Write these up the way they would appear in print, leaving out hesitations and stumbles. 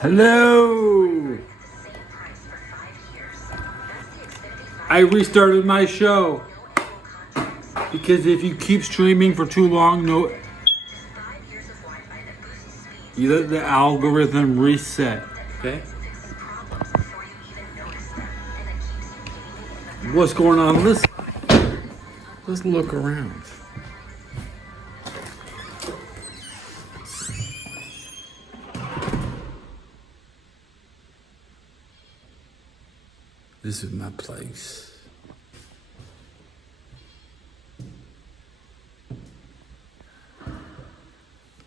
Hello! I restarted my show because if you keep streaming for too long, you let the algorithm reset. Okay? What's going on? Let's look around. This is my place.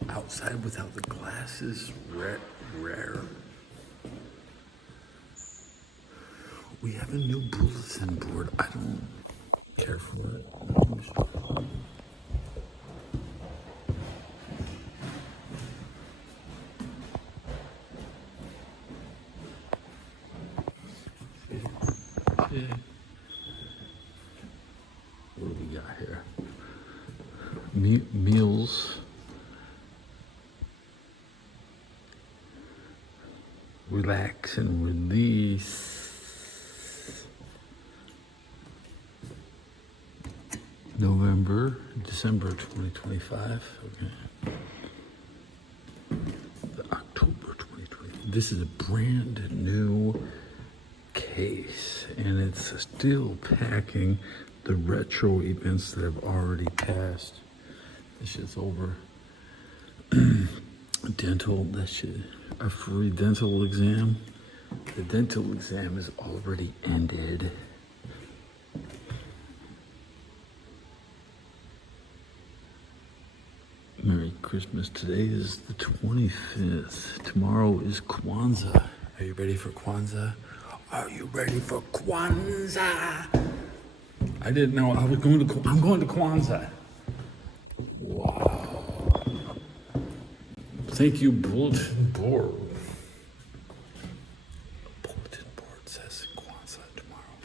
Outside without the glasses, rare. We have a new bulletin board. I don't care for it. What do we got here? Meals. Relax and release. December 2025. Okay. The October 2020. This is a brand new case, and it's still packing the retro events that have already passed. This shit's over. Dental, that shit. A free dental exam. The dental exam is already ended. Merry Christmas. Today is the 25th. Tomorrow is Kwanzaa. Are you ready for Kwanzaa? Are you ready for Kwanzaa? I didn't know I was going to. I'm going to Kwanzaa. Wow. Thank you, bulletin board. Bulletin board says Kwanzaa tomorrow.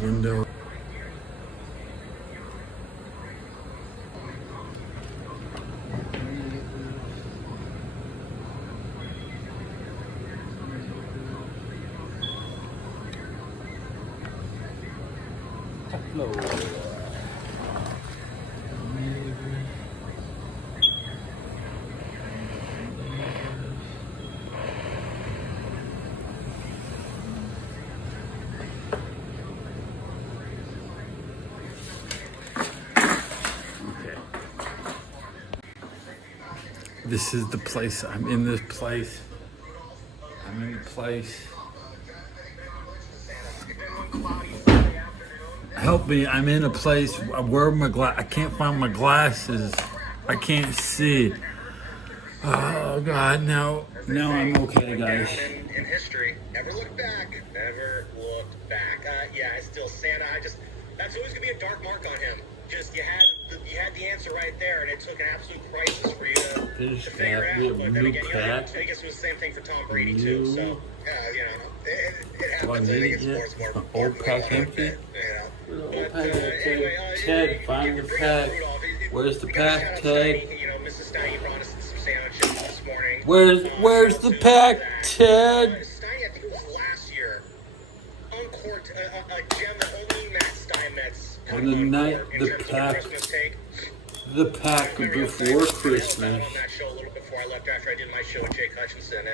Window. Hello. This is the place. I'm in this place. I'm in the place. Help me, I'm in a place. Where are my I can't find my glasses. I can't see. Oh God, now I'm okay, guys. In history, never looked back. Never looked back. Yeah, I still Santa. That's always gonna be a dark mark on him. Just you had the answer right there, and it took an absolute crisis for you to figure out. But then again, I guess it was the same thing for Tom Brady too. So it happens. I think it's more important. Old pack empty. Ted, find the pack. Where's the pack, Ted? Mrs. Steiny brought us some sandwiches this morning. Where's the pack, Ted? Steiny, I think it was last year, uncorked a gem that only Matt Steinmetz. On the night, the pack before Christmas.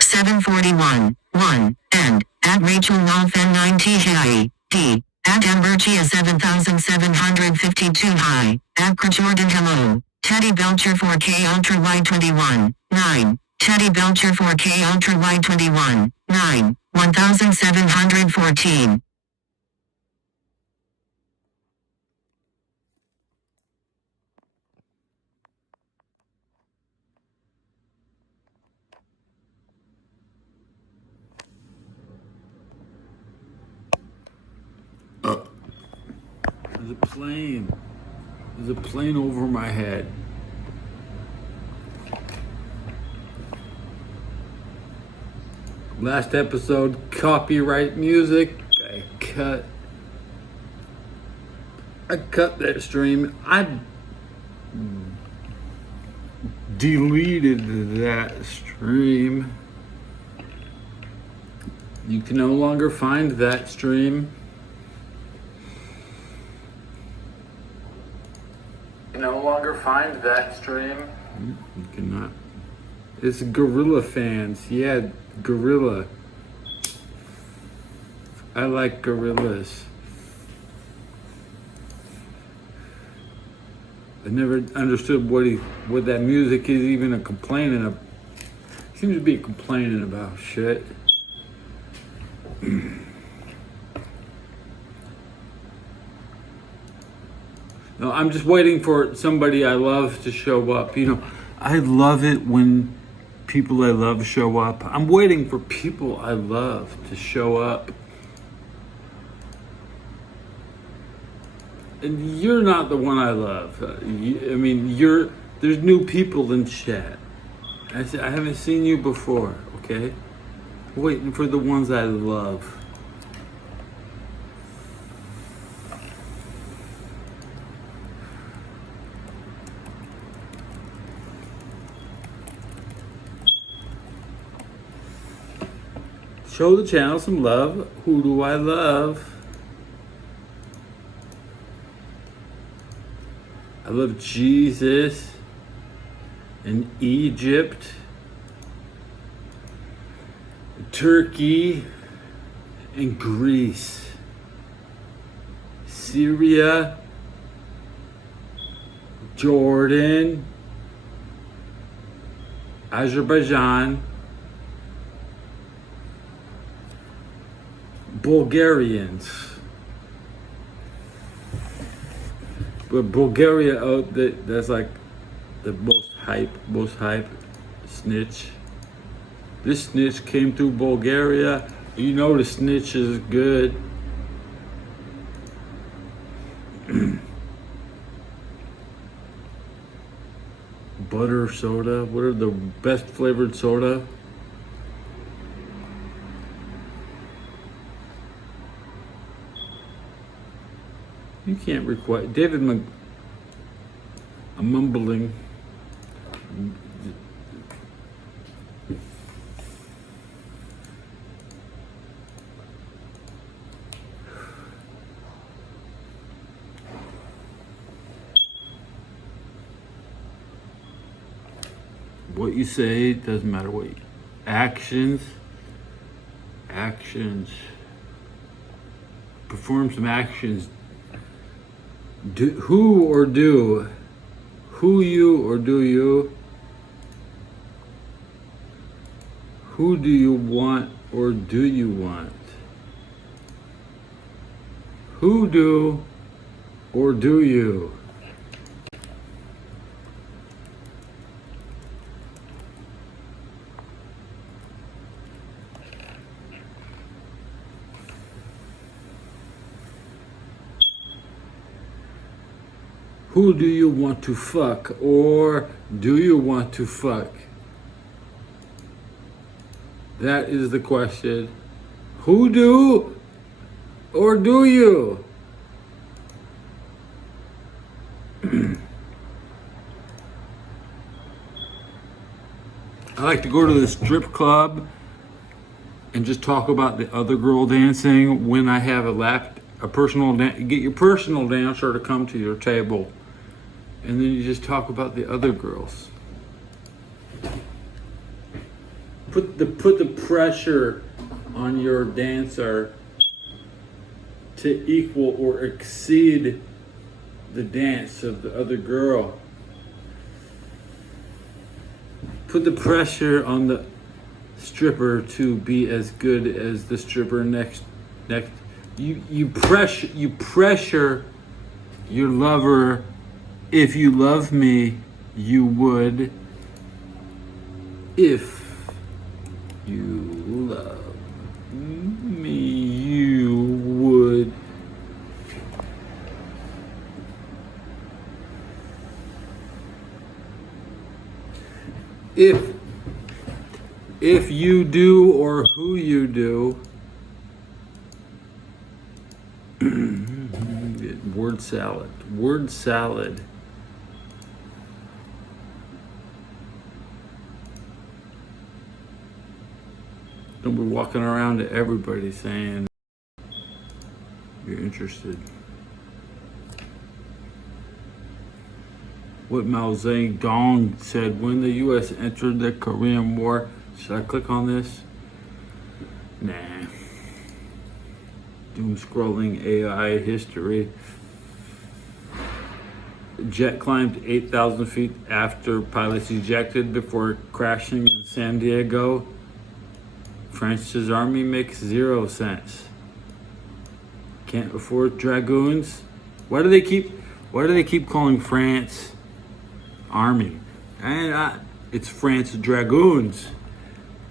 741, 1, and, at Rachel Wolfen 9T High, D, at Amberchia 7752 High, at Jordan Hello, Teddy Belcher 4K Ultra Wide 21, 9, Teddy Belcher 4K Ultra Wide 21, 9, 1714. There's a plane over my head. Last episode, copyright music. I cut that stream. deleted that stream. You can no longer find that stream. No longer find that stream. You cannot. It's Gorilla fans. Yeah, Gorilla. I like gorillas. I never understood what that music is even complaining of. Seems to be complaining about shit. No, I'm just waiting for somebody I love to show up. You know, I love it when people I love show up. I'm waiting for people I love to show up. And you're not the one I love. There's new people in chat. I haven't seen you before, okay? Waiting for the ones I love. Show the channel some love. Who do I love? I love Jesus and Egypt, Turkey and Greece, Syria, Jordan, Azerbaijan, Bulgarians. But Bulgaria, that's like the most hype snitch. This snitch came through Bulgaria. You know the snitch is good. Butter soda. What are the best flavored soda? You can't require I'm mumbling. What you say doesn't matter what you, actions. Perform some actions. Who or do? Who you or do you? Who do you want or do you want? Who do or do you? Who do you want to fuck or do you want to fuck? That is the question. Who do or do you? I like to go to the strip club and just talk about the other girl dancing when I have get your personal dancer to come to your table. And then you just talk about the other girls. Put the pressure on your dancer to equal or exceed the dance of the other girl. Put the pressure on the stripper to be as good as the stripper next. You pressure your lover. If you love me, you would. If you love me, you would. If you do or who you do. Word salad. Don't be walking around to everybody saying you're interested. What Mao Zedong said when the U.S. entered the Korean War. Should I click on this? Nah. Doom scrolling AI history. Jet climbed 8,000 feet after pilots ejected before crashing in San Diego. France's army makes 0 sense. Can't afford dragoons. Why do they keep calling France army? And it's France dragoons.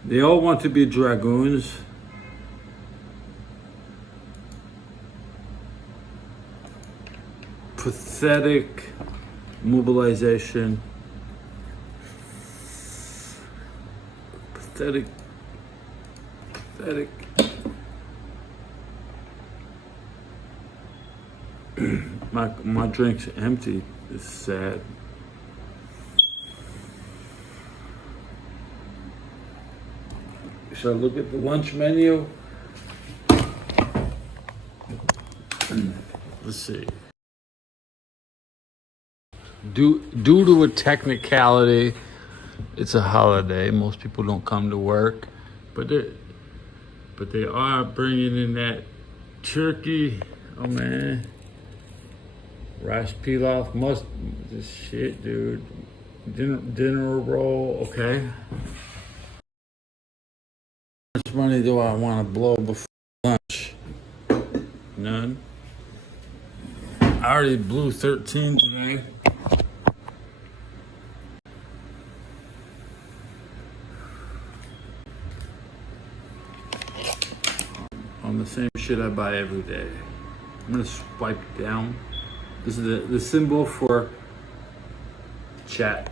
They all want to be dragoons. Pathetic mobilization. Pathetic. My drink's empty. It's sad. Should I look at the lunch menu? Let's see. Due to a technicality, it's a holiday. Most people don't come to work, but they are bringing in that turkey. Oh man, rice pilaf, this shit, dude. Dinner roll. Okay. How much money do I want to blow before lunch? None. I already blew 13 today. On the same shit I buy every day. I'm gonna swipe down. This is the symbol for chat.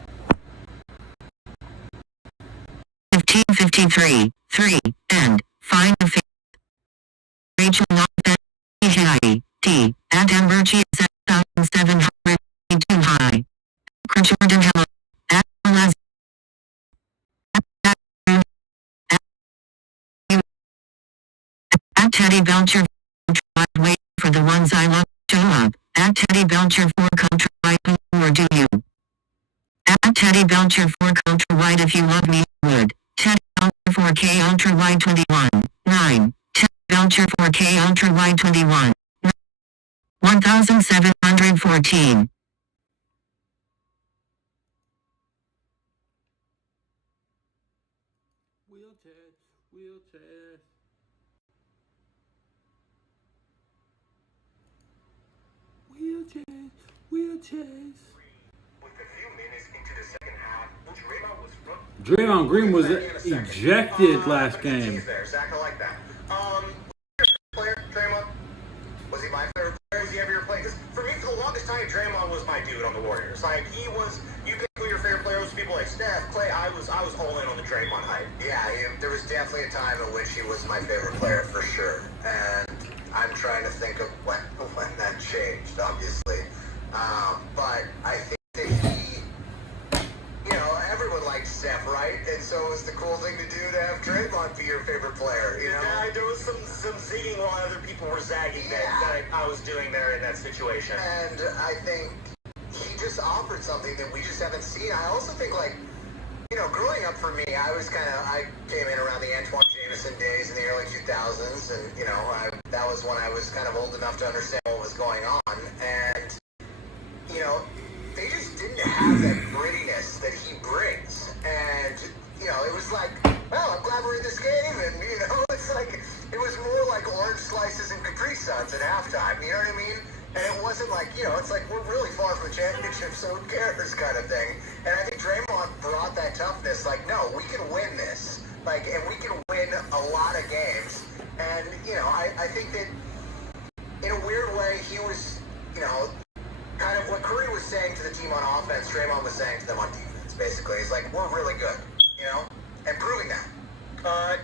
1553, 3, and find the Rachel D, and Amberchi 7,752 high. Jordan Hello. At Teddy Belcher, wait for the ones I love, show up. At Teddy Belcher 4 Contra White, or do you? At Teddy Belcher 4 Contra White, if you love me, you would. Teddy Belcher 4K Ultra Wide 21, 9. Teddy Belcher 4K Ultra Wide 21, 1,714. Wheelchairs. With a few minutes into the second half, Draymond was from Draymond Green was ejected last game. there, Zach, I like that. Player, Draymond? Was he my favorite player? Was he ever your player? Because for me, for the longest time, Draymond was my dude on the Warriors. Like, he was, you pick who your favorite player was, people like Steph, Clay, I was all in on the Draymond hype. Yeah, there was definitely a time in which he was my favorite player for sure. And I'm trying to think of when that changed, obviously. But I think that he, everyone liked Steph, right? And so it was the cool thing to do to have Draymond be your favorite player, Yeah, there was some zigging while other people were zagging that I was doing there in that situation. And I think he just offered something that we just haven't seen. I also think, growing up for me, I came in around the Antoine Jameson days in the early 2000s, and, that was when I was kind of old enough to understand what was going on, and they just didn't have that grittiness that he brings. And, it was like, well, I'm glad we're in this game. And, it's like, it was more like orange slices and Capri Suns at halftime. You know what I mean? And it wasn't like, it's like we're really far from the championship, so who cares kind of thing. And I think Draymond brought that toughness. Like, no, we can win this. And we can win a lot of games. And, I think that in a weird way, he was, kind of what Curry was saying to the team on offense, Draymond was saying to them on defense, basically. He's like, we're really good, and proving that.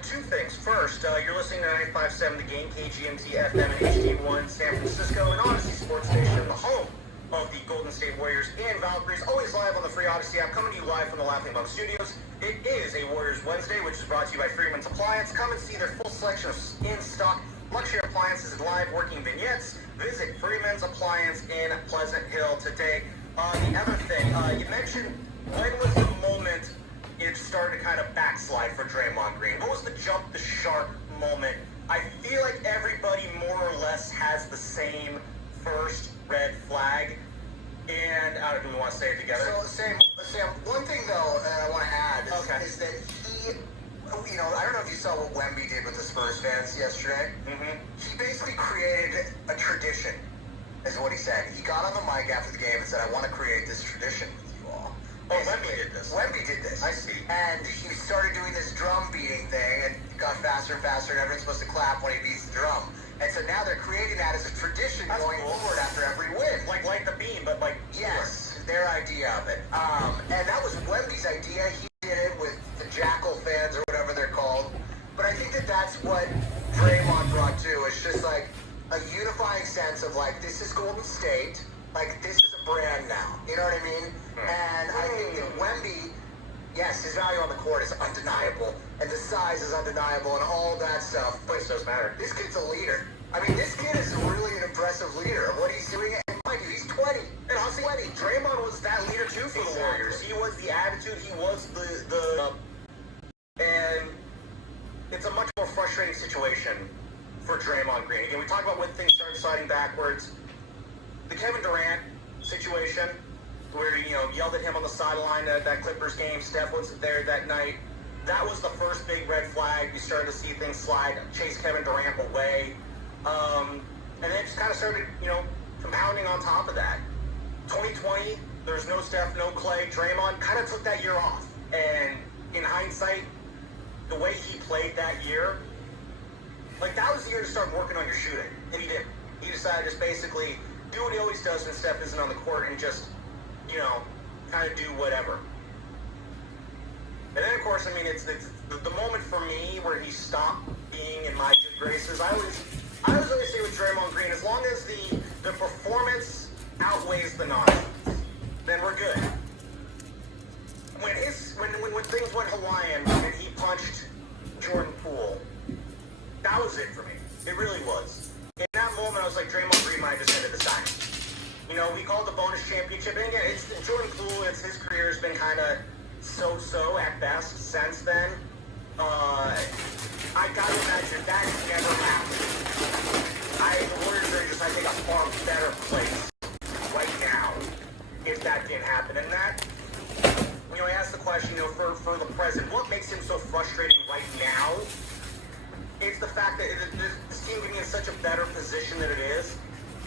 Two things. First, you're listening to 95.7 The Game, KGMT, FM, and HD1, San Francisco, and Odyssey Sports Station, the home of the Golden State Warriors and Valkyries, always live on the free Odyssey app, coming to you live from the Laughing Bum Studios. It is a Warriors Wednesday, which is brought to you by Freeman's Appliance. Come and see their full selection of in-stock luxury appliances and live working vignettes. Visit Freeman's Appliance in Pleasant Hill today. The other thing, you mentioned, when was the moment it started to kind of backslide for Draymond Green? What was the jump the shark moment? I feel like everybody more or less has the same first red flag. And do we want to say it together? So, Sam, one thing though that I want to add is that he, I don't know if you saw what Wemby did with the Spurs fans yesterday. Mm-hmm. He basically created a tradition, is what he said. He got on the mic after the game and said, I want to create this tradition with you all. Oh, Wemby did this. Wemby did this. I see. And he started doing this drum beating thing, and it got faster and faster, and everyone's supposed to clap when he beats the drum. And so now they're creating that as a tradition going forward after every win. Like the beam, but like... Yes, their idea of it. And that was Wemby's idea. He did it with the Jackal fans or whatever they're called. But I think that that's what Draymond brought too. It's just like a unifying sense of like, this is Golden State. Like, this is a brand now. You know what I mean? And I think that Wemby, yes, his value on the court is undeniable. And the size is undeniable and all that stuff. But it does matter. This kid's a leader. I mean, this kid is really an impressive leader. What he's doing, and mind you, he's 20. And honestly, Draymond was that leader too for the Warriors. He was the attitude. He was the and it's a much more frustrating situation for Draymond Green. Again, we talk about when things started sliding backwards. The Kevin Durant situation, where yelled at him on the sideline at that Clippers game. Steph wasn't there that night. That was the first big red flag. You started to see things slide, chase Kevin Durant away. And then it just kind of started, compounding on top of that. 2020, there's no Steph, no Clay. Draymond kind of took that year off. And in hindsight, the way he played that year, that was the year to start working on your shooting. And he didn't. He decided to just basically do what he always does when Steph isn't on the court and just, kind of do whatever. And then, of course, it's the moment for me where he stopped being in my good graces. I always say with Draymond Green, as long as the performance outweighs the nonsense, then we're good. When things went Hawaiian and he punched Jordan Poole, that was it for me. It really was. In that moment, I was like, Draymond Green might just ended the sign. We called the bonus championship, and again, it's Jordan Poole. His career has been kind of so at best since then. I gotta imagine that never happened. The Warriors are just, I think, a far better place right now if that didn't happen. And that, I asked the question, for the present, what makes him so frustrating right now? It's the fact that this team can be in such a better position than it is.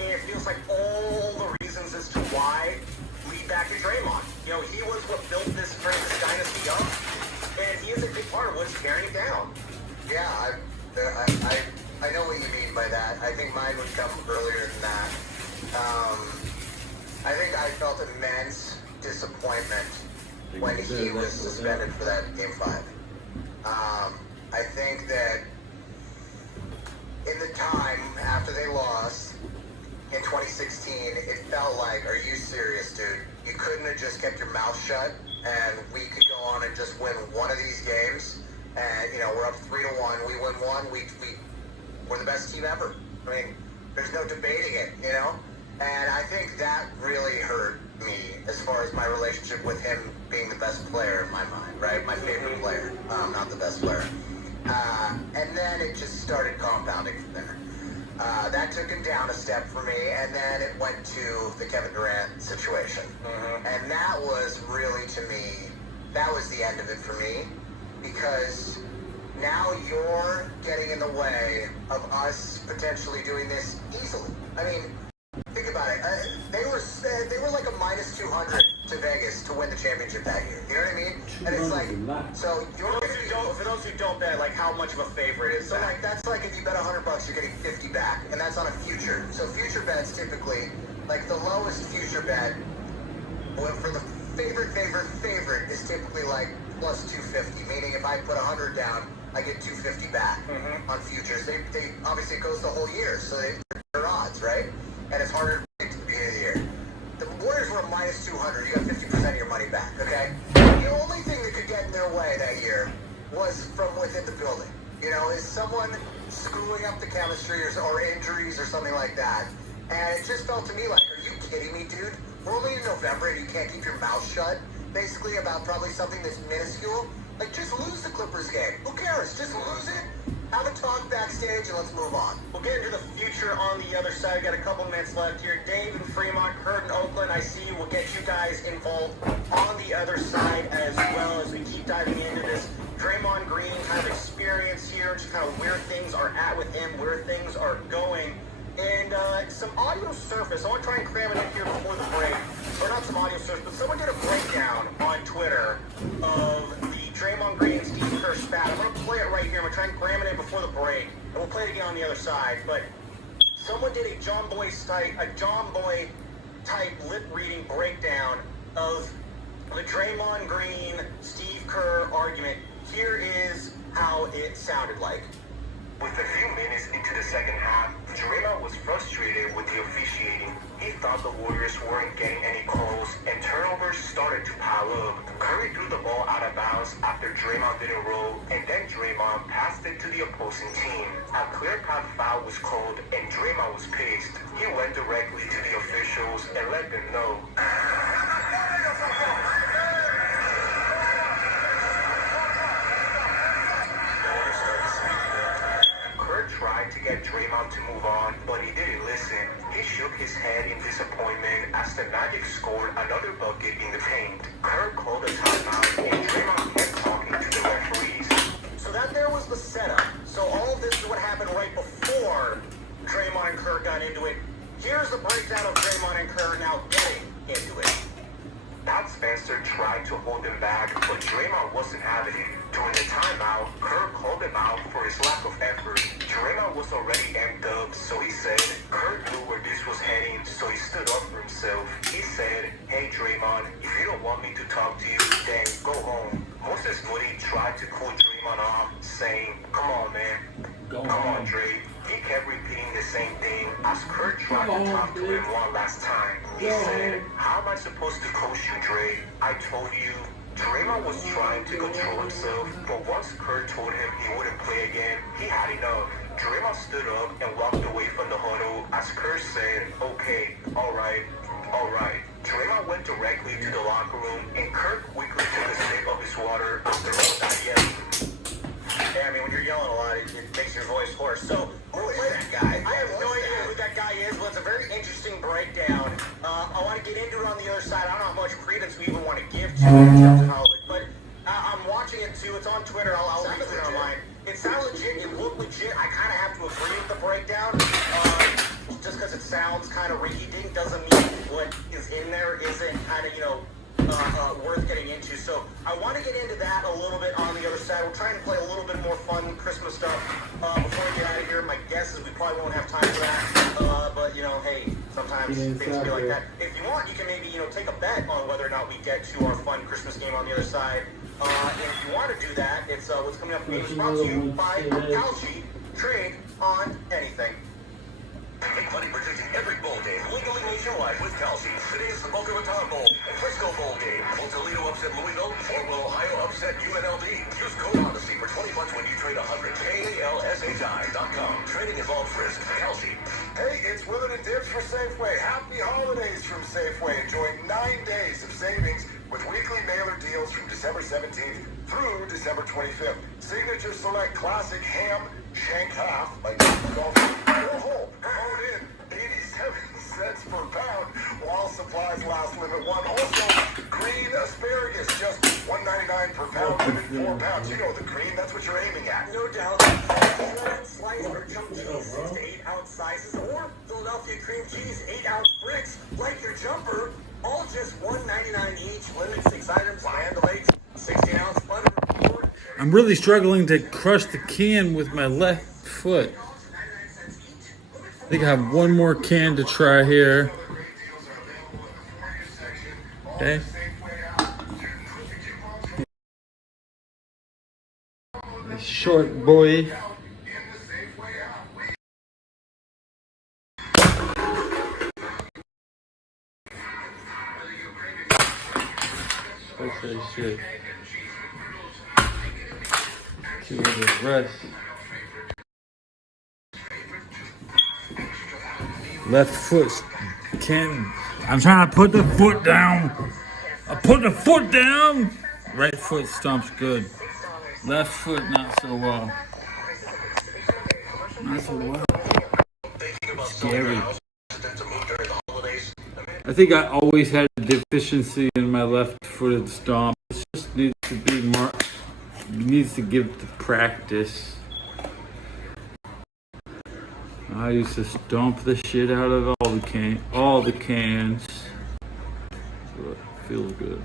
And it feels like all the reasons as to why lead back to Draymond. He was what built this dynasty up, and he is a big part of what's carrying it down. Yeah, I know what you mean by that. I think mine would come earlier than that. I think I felt immense disappointment when he was suspended for that Game 5. I think that in the time after they lost in 2016, it felt like, are you serious, dude? You couldn't have just kept your mouth shut, and we could go on and just win one of these games, and we're up 3-1. We win one, we're the best team ever. I mean, there's no debating it, And I think that really hurt me as far as my relationship with him being the best player in my mind, right? My favorite player, not the best player. And then it just started compounding from there. That took him down a step for me, and then it went to the Kevin Durant situation. Mm-hmm. And that was really, to me, that was the end of it for me, because now you're getting in the way of us potentially doing this easily. I mean, think about it. They were like a minus 200 to Vegas to win the championship that year. You know what I mean? And it's like, so for those who don't bet, how much of a favorite is that? That's like if you bet $100, you're getting 50 back, and that's on a future. So future bets typically, the lowest future bet for the favorite is typically plus 250. Meaning if I put 100 down, I get 250 back on futures. They obviously it goes the whole year, so they're odds, right? And it's harder to predict at the beginning of the year. The Warriors were a minus 200. You got 50% of your money back, okay? The only thing that could get in their way was from within the building. You know, is someone screwing up the chemistry or injuries or something like that? And it just felt to me like, are you kidding me, dude? We're only in November and you can't keep your mouth shut, basically, about probably something that's minuscule. Like, just lose the Clippers game. Who cares? Just lose it. Have a talk backstage and let's move on. We'll get into the future on the other side. We got a couple minutes left here. Dave in Fremont, Kurt in Oakland. I see you. We'll get you guys involved on the other side as well as we keep diving into this Draymond Green kind of experience here, just kind of where things are at with him, where things are going. And some audio surface. I want to try and cram it in here before the break. Or not some audio surface, but someone did a breakdown on Twitter of the Draymond Green and Steve Kerr spat. I'm going to play it right here. I'm going to try and cram it in before the break. And we'll play it again on the other side. But someone did a John Boy type lip reading breakdown of the Draymond Green, Steve Kerr argument. Here is how it sounded like. With a few minutes into the second half, Draymond was frustrated with the officiating. He thought the Warriors weren't getting any calls, and turnovers started to pile up. Curry threw the ball out of bounds after Draymond didn't roll, and then Draymond passed it to the opposing team. A clear-cut foul was called, and Draymond was pissed. He went directly to the officials and let them know. Tried to get Draymond to move on, but he didn't listen. He shook his head in disappointment as the Magic scored another bucket in the paint. Kerr called a timeout and Draymond kept talking to the referees. So that there was the setup. So all of this is what happened right before Draymond and Kerr got into it. Here's the breakdown of Draymond and Kerr now getting into it. Pat Spencer tried to hold him back, but Draymond wasn't having it. During the timeout, Kerr called him out for his lack of effort. Draymond was already amped up, so he said, Kerr knew where this was heading, so he stood up for himself. He said, hey Draymond, if you don't want me to talk to you, then go home. Moses Moody tried to cool Draymond off, saying, come on man, come on Dre. He kept repeating the same thing as Kerr tried to talk to him one last time. He said, how am I supposed to coach you, Dre? I told you. Draymond was trying to control himself, but once Kerr told him he wouldn't play again, he had enough. Draymond stood up and walked away from the huddle as Kerr said, okay, all right. Draymond went directly to the locker room and Kerr quickly took a sip of his water after all that yelling. Yeah, I mean, when you're yelling a lot, it makes your voice hoarse. So, who is that guy? I have no idea who that guy is. Well, it's a very interesting breakdown. I want to get into it on the other side. I don't know how much credence we even want to give to it in terms of how it, but I'm watching it too. It's on Twitter. I'll leave it online. It sounded legit. It looked legit. I kind of have to agree with the breakdown. Just because it sounds kind of rinky-dink doesn't mean what is in there isn't kind of, worth getting into. So I want to get into that a little bit on the other side. We're trying to play a little bit more fun Christmas stuff before we get out of here. My guess is we probably won't have time for that. But, hey, sometimes things be like that. If you want, you can maybe, take a bet on whether or not we get to our fun Christmas game on the other side. If you want to do that, it's what's coming up. It's brought to you by Kalshi. Trade on anything. Make money predicting every bowl game legally nationwide with Kalshi. Today is the Boca Raton Bowl and Frisco Bowl game. Will Toledo upset Louisville or will Ohio upset UNLV? Use code Odyssey for $20 when you trade 100. KALSHI.com. Trading involves risk. Kalshi. Hey, it's Willard and Dibbs for Safeway. Happy holidays from Safeway. Enjoy 9 days of savings with weekly mailer deals from December 17th through December 25th. Signature Select Classic Ham Shank Half, like golf, or whole, in 87 cents per pound, while supplies last. Limit 1. Also, green asparagus, just $1.99 per pound, limit 4 pounds. You know the green, that's what you're aiming at. No doubt. Slice or chunk cheese, 6 to 8 ounce sizes, or Philadelphia cream cheese, 8-ounce bricks, like your jumper, all just $1.99 each. Limit 6 items, and the late 16-ounce butter. I'm really struggling to crush the can with my left foot. I think I have one more can to try here. Okay. Short boy. That's shit. See where the rest. Left foot can. I'm trying to put the foot down. I put the foot down. Right foot stomps good. Left foot not so well. Not so well. Scary. I think I always had a deficiency in my left-footed stomp. It just needs to be more. Needs to give the practice. I used to stomp the shit out of all the cans. So it feels good.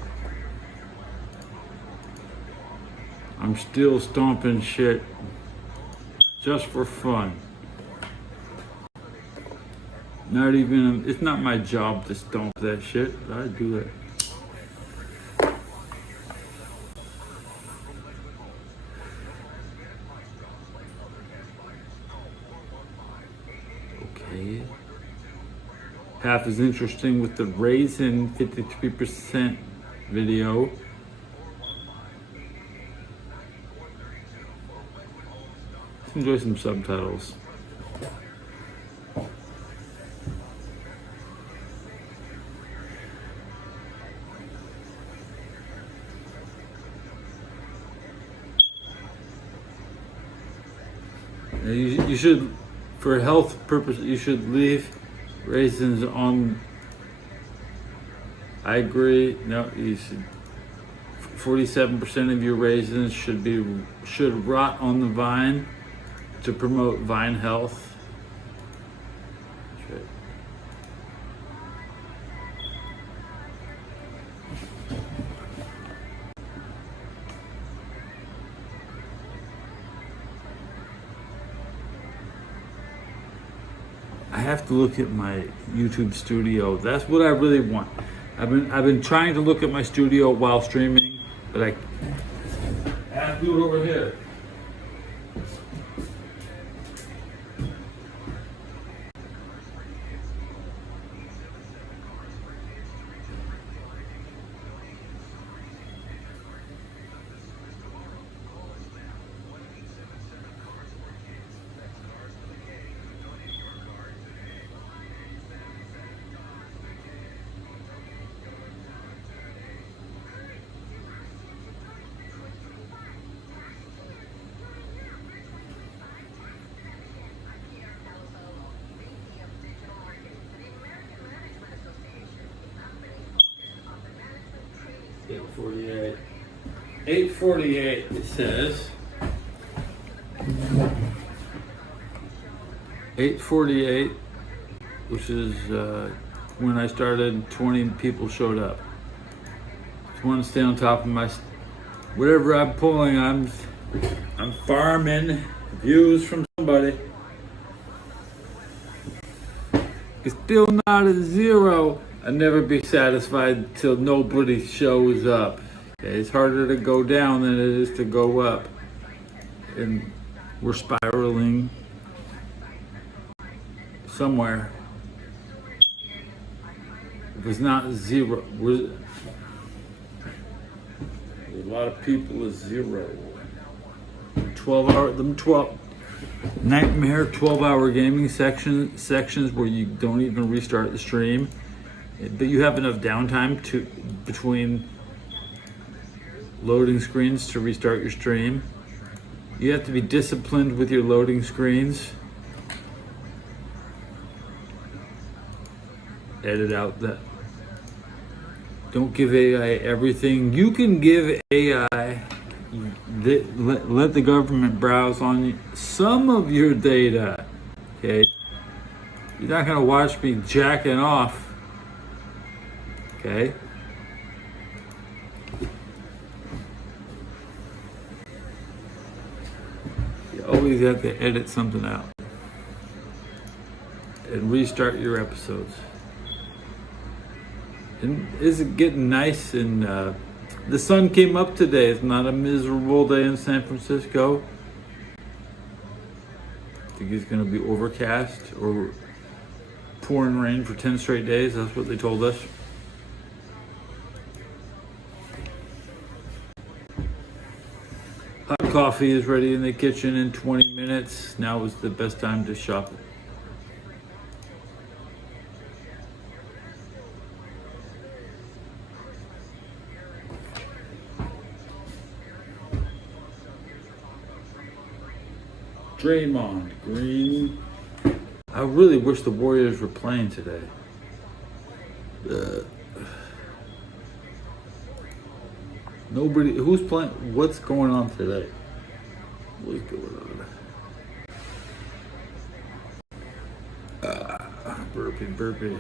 I'm still stomping shit just for fun. Not even, it's not my job to stomp that shit. I do it. Okay. Half as interesting with the raisin 53% video. Let's enjoy some subtitles. You should, for health purposes, you should leave raisins on. I agree. No, you should. 47% of your raisins should rot on the vine to promote vine health. That's right. I have to look at my YouTube studio. That's what I really want. I've been trying to look at my studio while streaming, but I have to do it over here. $8.48. 8:48. It says. 8:48, which is when I started. 20 people showed up. Just want to stay on top of my. Whatever I'm pulling, I'm farming views from somebody. It's still not at zero. I'll never be satisfied till nobody shows up. Okay? It's harder to go down than it is to go up. And we're spiraling somewhere. If it's not zero, a lot of people is zero. 12 nightmare 12-hour gaming sections where you don't even restart the stream, but you have enough downtime between loading screens to restart your stream. You have to be disciplined with your loading screens. Edit out that. Don't give AI everything. You can give AI. Let the government browse on some of your data. Okay. You're not gonna watch me jacking off. Okay. You always have to edit something out and restart your episodes. And is it getting nice? And the sun came up today. It's not a miserable day in San Francisco. I think it's going to be overcast or pouring rain for 10 straight days. That's what they told us. Hot coffee is ready in the kitchen in 20 minutes. Now is the best time to shop it. Draymond Green. I really wish the Warriors were playing today. Nobody. Who's playing? What's going on today? What's going on? Burpee.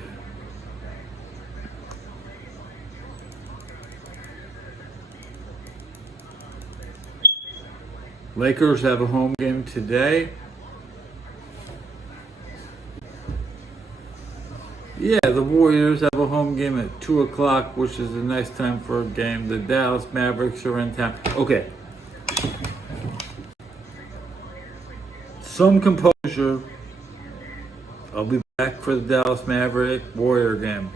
Lakers have a home game today. Yeah, the Warriors have a home game at 2 o'clock, which is a nice time for a game. The Dallas Mavericks are in town. Okay. Some composure. I'll be back for the Dallas Maverick Warrior game.